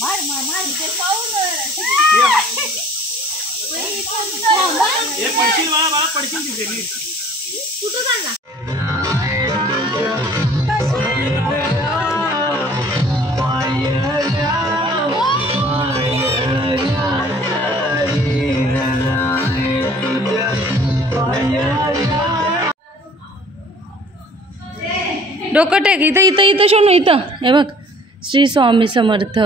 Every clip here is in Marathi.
पडशील बाळा पडशील तिथे कुठं चालला डोकं टेक इथं इथं इथं शोनू इथं हे बघ श्री स्वामी समर्थ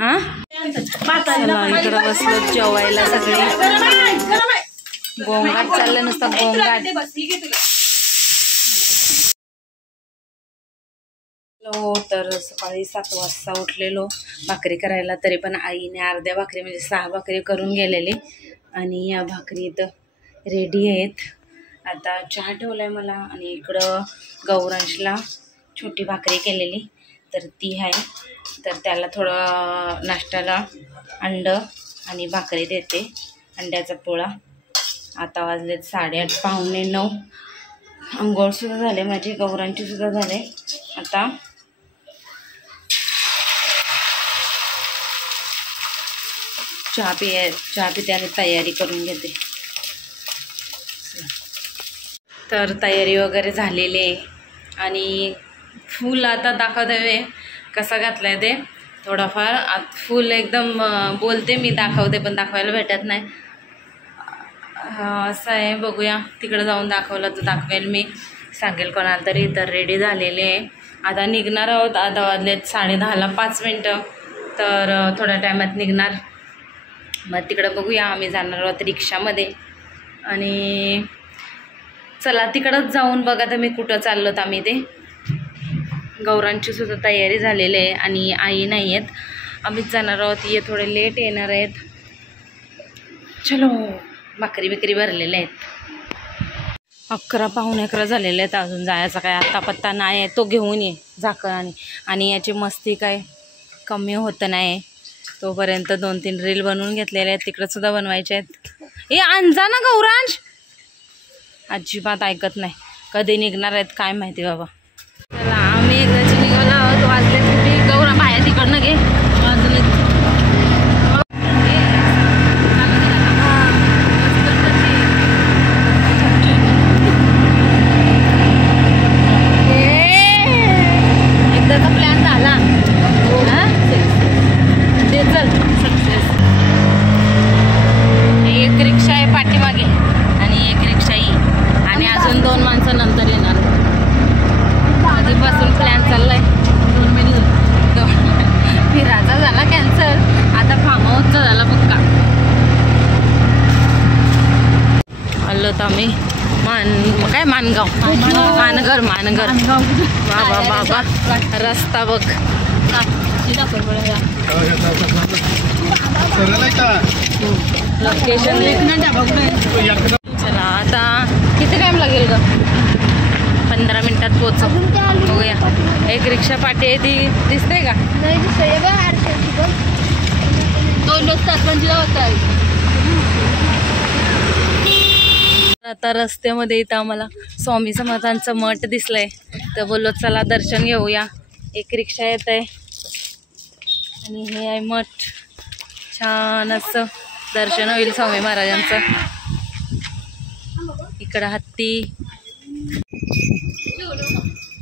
हा इकडं बसलो जेवायला सगळे गोंगाट चाललं नुसतं गोंगाट तर सकाळी 7 वाजता उठलेलो भाकरी करायला तरी पण आईने अर्ध्या भाकरी म्हणजे 6 भाकरी करून गेलेली आणि या भाकरी इथं रेडी आहेत आता चहा ठेवलाय मला आणि इकडं गौरांशला छोटी भाकरी केलेली तर ती आहे तर त्याला थोडं नाश्त्याला अंड आणि भाकरी देते अंड्याचा पोळा आता वाजलेत 8:30 पावणे 9 अंघोळसुद्धा झाले माझी गौरांची सुद्धा झाले आता चहा पिते आणि तयारी करून घेते तर तयारी वगैरे झालेली आहे आणि फूल आता दाखवते कसा घातलाय ते थोडाफार फूल एकदम बोलते मी दाखवते पण दाखवायला भेटत नाही असं आहे बघूया तिकडे जाऊन दाखवलं तर दाखवेल मी सांगेल कोणाला तरी तर रेडी झालेले आहे आता निघणार आहोत आता वाजलेत 10:30ला 5 मिनटं तर थोड्या टायमात निघणार मग तिकडं बघूया आम्ही जाणार आहोत रिक्षामध्ये आणि चला तिकडंच जाऊन बघा तर मी कुठं चाललो तर आम्ही ते गौरांची सुद्धा तयारी झालेली आहे आणि आई नाही आहेत आम्हीच जाणार आहोत ये थोडे लेट येणार आहेत चलो भाकरी बिकरी भरलेले आहेत 11 पावणे 11 झालेले आहेत अजून जायचा काय आत्ता पत्ता नाही आहे तो घेऊन ये झाकण आणि याची मस्ती काय कमी होतं नाही तोपर्यंत 2-3 रील बनवून घेतलेले आहेत तिकडे सुद्धा बनवायचे आहेत ए आणजा ना गौरांश अजिबात ऐकत नाही कधी निघणार आहेत काय माहिती बाबा चला आम्ही एकदाची निघालो आहोत वाजले तुम्ही गौरा बाहेर तिकडनं घे वाजले एकदाचा प्लॅन झाला ते चल सक्सेस एक रिक्षा आहे पाठीमागे आणि एक रिक्षा येईल आणि अजून 2 माणसं नंतर येणार आधीपासून प्लॅन चाललाय 2 महिने फिरायचा झाला कॅन्सल आता फार्म हाऊसचा झाला पक्का आलो तर आम्ही काय मानगाव मानगर बाबा बाबा रस्ता बघ लोकेशन चला आता किती टाइम लागेल ग 15 मिनिटात पोहोचू बघूया एक रिक्षा पाठी आहे ती दिसते का आता रस्त्यामध्ये इथं आम्हाला स्वामी समर्थांचं मठ दिसलंय तर बोललो चला दर्शन घेऊया एक रिक्षा येत आहे आणि हे आहे मठ छान असं दर्शन होईल स्वामी महाराजांचं इकडं हत्ती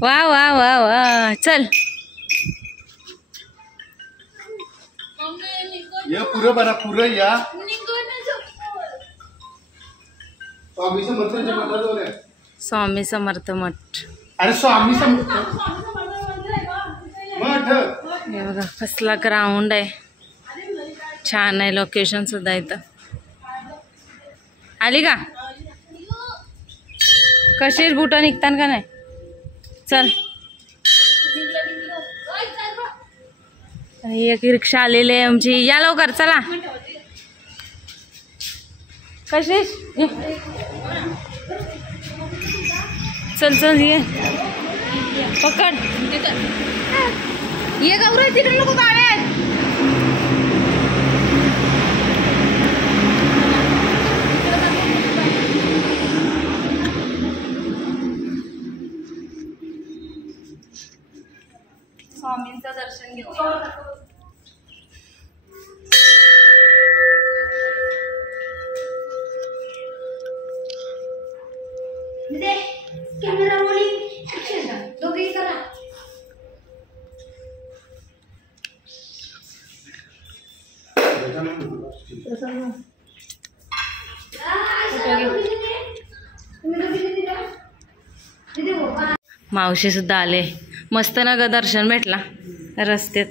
वा वा वा वा चल पुरं या स्वामी समर्थ मठ अरे स्वामी समर्थ हे बघा कसला ग्राउंड आहे छान आहे लोकेशन सुद्धा इथं आली का कशी बुटा निघतान का नाही चल एक रिक्षा आलेली आहे आमची या लवकर चला कशी चल चल ये पकड ये गौरव तिकडे नको गाड्या आहेत स्वामींचं दर्शन घेऊ. कॅमेरा रोलिंग दोघे करा. मावशी सुद्धा आले. मस्त ना ग दर्शन भेटला रस्त्यात.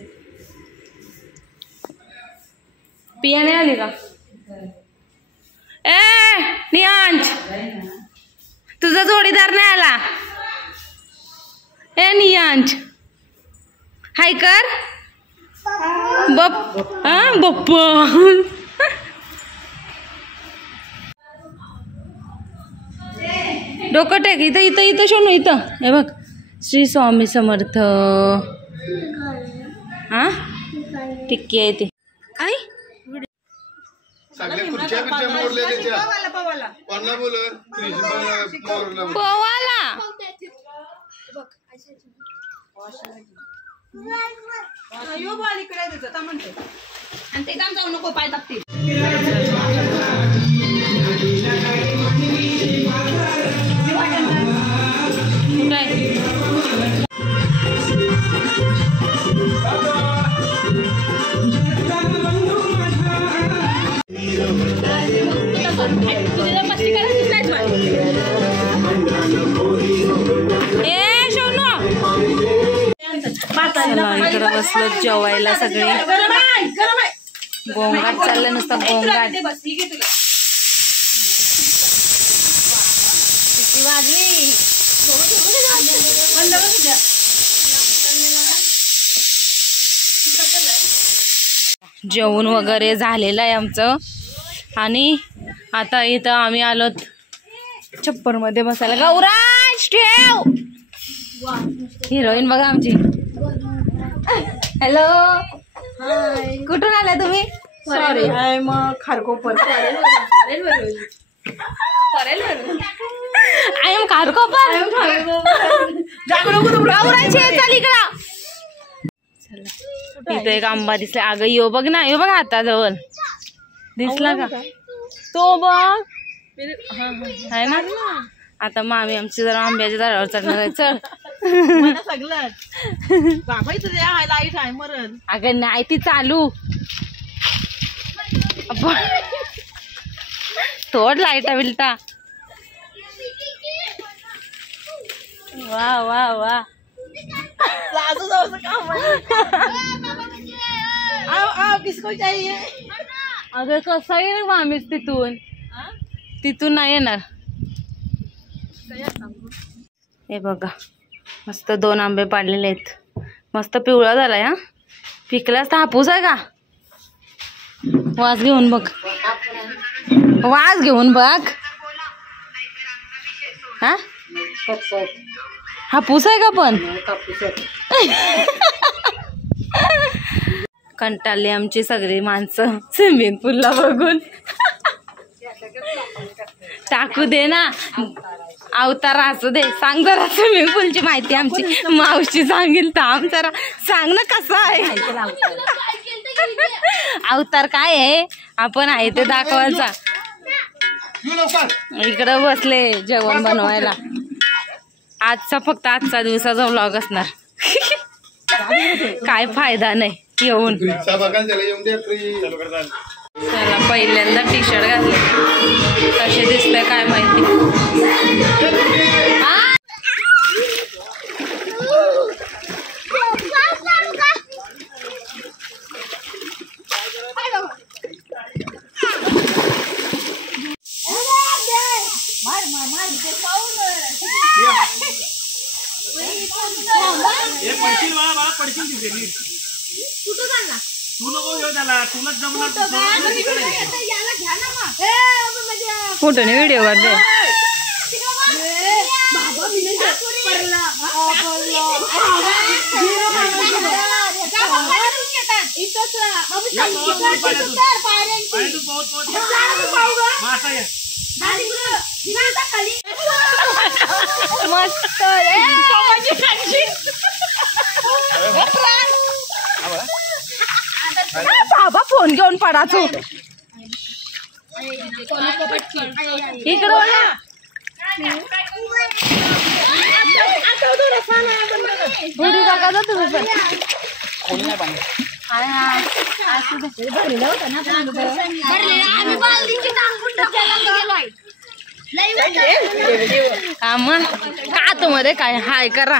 पियाने आली का? ए नियांश तुझा जोडीदार नाही आला. ए नियांश हाय कर. बप्पा डोकं टेक. इथं इथं इथं शोनू इथं. हे बघ श्री स्वामी समर्थ. हा टिक्की आहे ती. काय सगळ्या खुर्च्या बिर्च्या मोडल्या त्याच्या. कोणाला बोलत पोवाला आणि ते काम जाऊ नको पाय दाबतील. इकडं बसलो जेवायला सगळे. गोंगाट चाललं नुसतं गोंगाट. किती वाजली? जेवण वगैरे झालेलं आहे आमचं. आणि आता इथं आम्ही आलो छप्पर मध्ये बसायला. गौराज ठेव. हिरोईन बघा आमची. हॅलो कुठून आलाय तुम्ही? Sorry I am Kharkopar. I am Kharkopar. इथं एक आंबा दिसला. अगं यो बघ ना, यो बघ हाताजवळ दिसला का तो? बघ आहे ना. आता मामी आमची जरा आंब्याच्या झाडावर चढणार आहे. चढ. अगं नाही ती चालू. थोड लाईटा बिलटा. वा वा वा. अगं कसं येईल मामीच तिथून. तिथून नाही येणार. हे बघा मस्त 2 आंबे पाडलेले आहेत. मस्त पिवळा झालाय. हा पिकलाच तर हापूस आहे का? वास घेऊन बघ. वास घेऊन बघ. हा हापूस आहे का पण? कंटाळली आमची सगळी माणसं स्विमिंग पूलला बघून. टाकू दे ना अवतार असू दे. सांग जरा स्विमिंग पूलची माहिती आमची. मावशी सांगेल तर जरा सांग ना कसं आहे अवतार काय आहे. आपण आहे ते दाखवायचा. इकडं बसले जेवण बनवायला. आजचा फक्त आजचा दिवसाचा व्लॉग असणार. काय फायदा नाही येऊन. चला पहिल्यांदा टी शर्ट घातले. कसे दिसतंय काय माहिती. फोटो ने व्हिडिओ वर दे. मस्त बाबा फोन घेऊन पडाचो इकडं बुडी काका जा तुम्ही पण का मध्ये काय हाय करा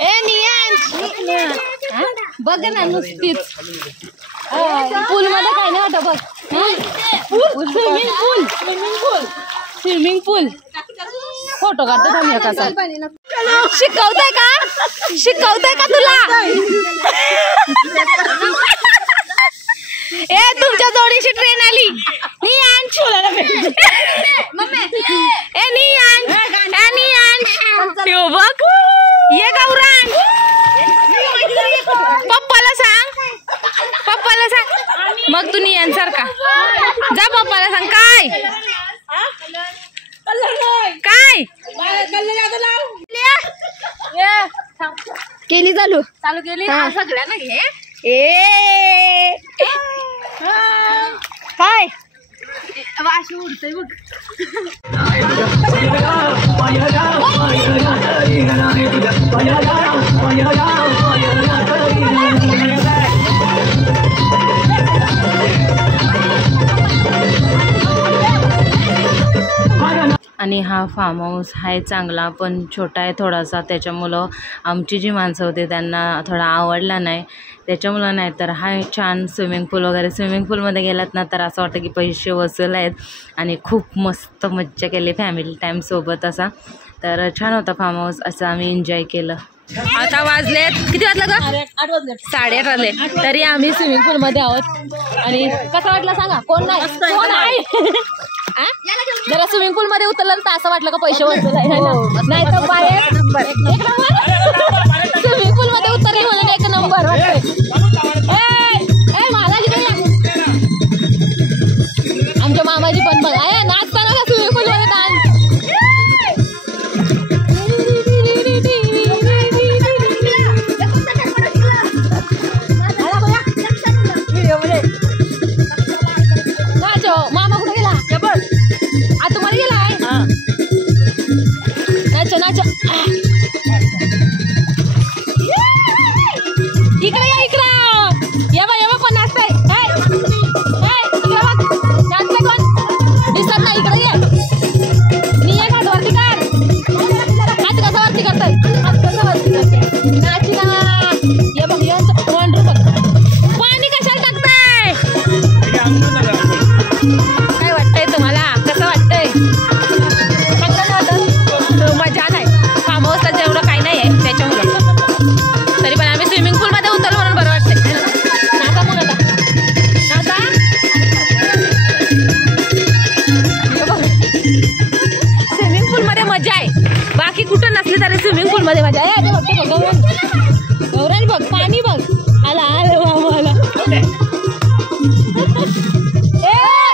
ए नियांश बघ ना नुसतीच पूल मध्ये काय नाही वाटत बघ स्विमिंग पूल फोटो काढतो थांब कसा शिकवताय का तुला ए तुमच्या जोडीशी ट्रेन आली नियांश ए नियांश यो बघ ये गावरान पप्पाला सांग मग तू नियांश सारखा जा पप्पाला सांग काय केली चालू केली सगळ्यांना घे ए काय वाशी उडतय बघ आणि हा फार्म हाऊस आहे चांगला पण छोटा आहे थोडासा त्याच्यामुळं आमची जी माणसं होती त्यांना थोडा आवडला नाही त्याच्यामुळं नाही तर हा छान स्विमिंग पूल वगैरे स्विमिंग पूलमध्ये गेलात ना तर असं वाटतं की पैसे वसूल आहेत आणि खूप मस्त मज्जा केली फॅमिली टाईम सोबत असा तर छान होता फार्म हाऊस असं आम्ही एन्जॉय केलं आता वाजलेत किती वाजलं ग 8:30 वाजले तरी आम्ही स्विमिंग पूलमध्ये आहोत आणि कसं वाटलं सांगा कोण नाही जरा स्विमिंग पूल मध्ये उतरलं तर असं वाटलं का पैसे वसूल आहे नाही तर बाहेर स्विमिंग पूल मध्ये उतरली म्हणून एक नंबर आमच्या मामाजी पण बघा नाचताना का स्विमिंग पूल मध्ये डान्स मामा कुठे गेला आ तुम्हाला गेलाय नाच इकडे या बा कोण नाचतंय नाचतंय कोण दिसत नाही इकडे ये मी या घाटवरती कर हात कसा वरती करताय नाच ना ये बघ वंडर बघ पाणी कशाला टाकताय काय वाटतंय तुम्हाला कसं वाटतंय मजा नाही फार्म हाऊसला जेवढं काही नाही आहे त्याच्यामुळं तरी पण आम्ही स्विमिंग पूल मध्ये उतरलो म्हणून बरं वाटतंय नाचा मग आता स्विमिंग पूल मध्ये मजा आहे बाकी कुठं नसली तरी स्विमिंग पूल मध्ये मजा आहे गौरान बघ पाणी बघ आला आला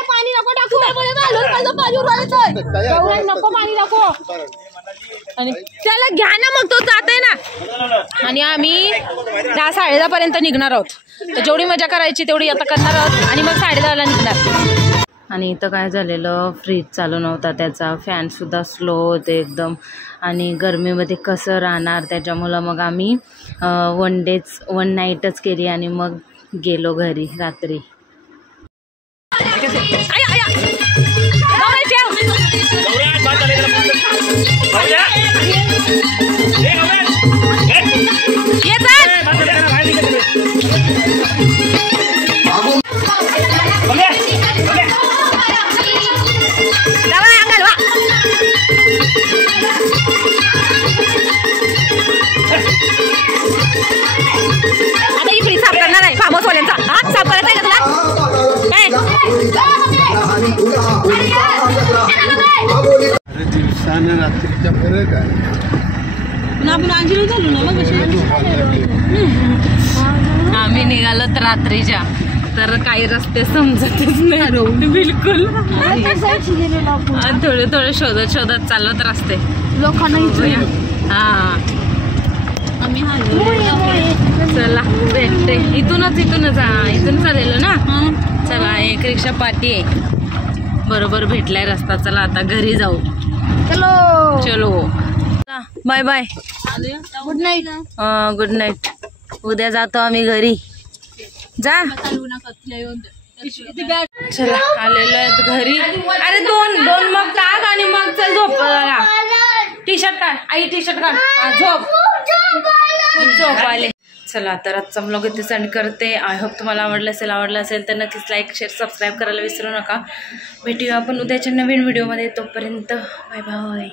पाणी नको टाकू नको पाणी नको आणि त्याला घ्या ना मग तो जाते ना आणि आम्ही 10-10:30 पर्यंत निघणार आहोत तर जेवढी मजा करायची तेवढी आता करणार आहोत आणि मग 10:30ला निघणार आणि इथं काय झालेलं फ्रीज चालू नव्हता त्याचा फॅनसुद्धा स्लो होते एकदम आणि गरमीमध्ये कसं राहणार त्याच्यामुळं मग आम्ही वन नाईटच केली आणि मग गेलो घरी रात्री आता ही फ्रीज साफ करणार आहे फार्म हाऊसवाल्यांचा हात साफ करायचा आहे का तुला दिवसानं रात्रीचा फरक आहे आम्ही निघालो तर रात्रीच्या तर काही रस्ते समजतच नाही बिलकुल थोडे शोधत चालत रस्ते लोकांना हा चला भेटते इथूनच हा इथूनच आलेलो ना. चला एक रिक्षा पाठी आहे, बरोबर भेटलाय रस्ता. चला आता घरी जाऊ. चलो bye bye, good night. Good night. उद्या जातो आम्ही घरी. जा. चला आलेलो आहेत घरी. अरे दोन मग टाक आणि मग चल झोप. टी शर्ट काढ आई, टी शर्ट काढ. झोप आले. चला आता आजचा ब्लॉग इथे सेंड करते. आय होप तुम्हाला आवडलं असेल तर नक्कीच लाईक शेअर सबस्क्राईब करायला विसरू नका. भेटूया आपण उद्याच्या नवीन व्हिडिओमध्ये. तोपर्यंत बाय बाय.